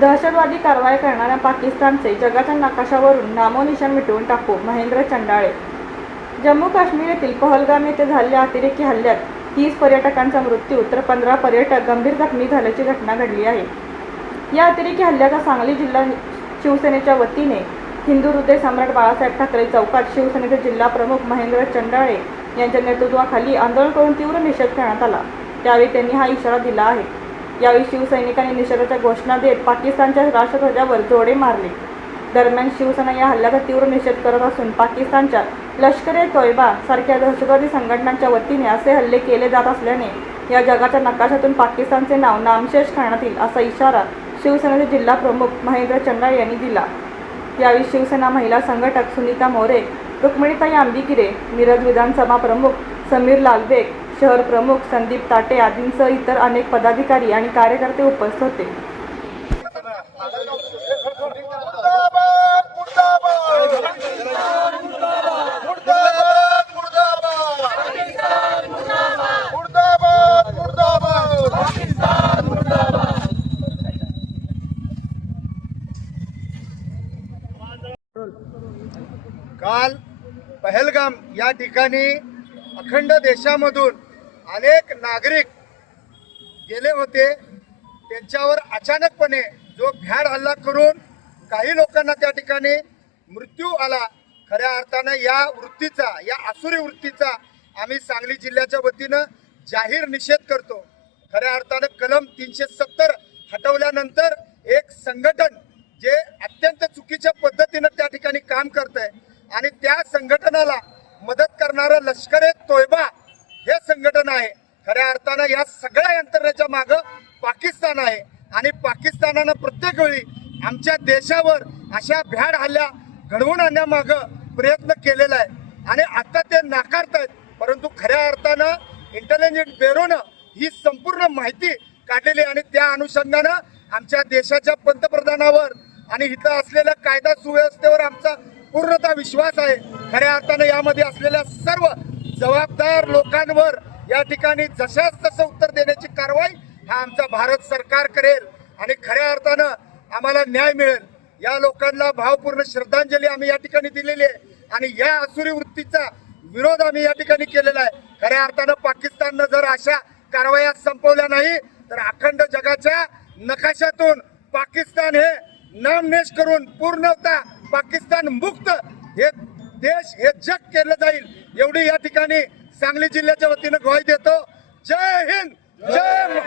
दहशतवादी कारवाई करणाऱ्या पाकिस्तानचे जगाच्या नकाशावरून नामोनिशाण मिटवून टाकू महेंद्र चंडाळे. जम्मू काश्मीर येथील पहलगाम येथे झालेल्या अतिरेकी हल्ल्यात तीस पर्यटकांचा मृत्यू तर पंधरा पर्यटक गंभीर जखमी झाल्याची घटना घडली आहे. या अतिरेकी हल्ल्याचा सांगली जिल्हा शिवसेनेच्या वतीने हिंदू हृदय सम्राट बाळासाहेब ठाकरे चौकात शिवसेनेचे जिल्हा प्रमुख महेंद्र चंडाळे यांच्या नेतृत्वाखाली आंदोलन करून तीव्र निषेध करण्यात आला. त्यावेळी त्यांनी हा इशारा दिला आहे. यावेळी शिवसैनिकांनी निषेधाच्या घोषणा देत पाकिस्तानच्या राष्ट्रध्वजावर जोडे मारले. दरम्यान शिवसेना या हल्ल्याचा तीव्र निषेध करत असून पाकिस्तानच्या लष्कर ए तोयबा सारख्या दहशतवादी संघटनांच्या वतीने असे हल्ले केले जात असल्याने या जगाच्या नकाशातून पाकिस्तानचे नाव नामशेष करण्यात येईल असा इशारा शिवसेनेचे जिल्हा प्रमुख महेंद्र चंडाळे यांनी दिला. यावेळी शिवसेना महिला संघटक सुनीता मोरे रुक्मिणीताई आंबिगिरे मिरज विधानसभा प्रमुख समीर लालबेग शहर प्रमुख संदीप ताटे आदींसह इतर अनेक पदाधिकारी आणि कार्यकर्ते उपस्थित होते. काल पहलगाम या ठिकाणी अखंड देशामधून अनेक नागरिक गेले होते. त्यांच्यावर अचानकपणे जो भ्याड हल्ला करून काही लोकांना त्या ठिकाणी मृत्यू आला खऱ्या अर्थानं या वृत्तीचा या आसुरी वृत्तीचा आम्ही सांगली जिल्ह्याच्या वतीनं जाहीर निषेध करतो. खऱ्या अर्थानं कलम तीनशे सत्तर हटवल्यानंतर एक संघटन जे अत्यंत चुकीच्या पद्धतीनं त्या ठिकाणी काम करत आहे आणि त्या संघटनाला मदत करणारं लष्कर ए तोयबा संघटन आहे. खऱ्या अर्थानं या सगळ्या यंत्रणेच्या मागं पाकिस्तान आहे. आणि पाकिस्तानानं प्रत्येक वेळी आमच्या देशावर अशा भ्याड हल्ल्या घडवून आणण्यामागं प्रयत्न केलेला आहे. आणि आता ते नाकारतायत. परंतु खऱ्या अर्थानं इंटेलिजन्स ब्युरोनं ही संपूर्ण माहिती काढलेली आहे. आणि त्या अनुषंगानं आमच्या देशाच्या पंतप्रधानावर आणि इथं असलेल्या कायदा सुव्यवस्थेवर आमचा पूर्णतः विश्वास आहे. खऱ्या अर्थानं यामध्ये असलेल्या सर्व जबाबदार लोकांवर या ठिकाणी जशाच तसं उत्तर देण्याची कारवाई हा आमचा भारत सरकार करेल आणि खऱ्या अर्थानं आम्हाला न्याय मिळेल. या लोकांना भावपूर्ण श्रद्धांजली आम्ही या ठिकाणी दिलेली आहे आणि या असुरी वृत्तीचा विरोध आम्ही या ठिकाणी केलेला आहे. खऱ्या अर्थानं पाकिस्ताननं जर अशा कारवाया संपवल्या नाही तर अखंड जगाच्या नकाशातून पाकिस्तान हे नामनेश करून पूर्णतः पाकिस्तान मुक्त हे देश हे जग केलं जाईल एवढी या ठिकाणी सांगली जिल्ह्याच्या वतीनं ग्वाही देतो. जय हिंद जय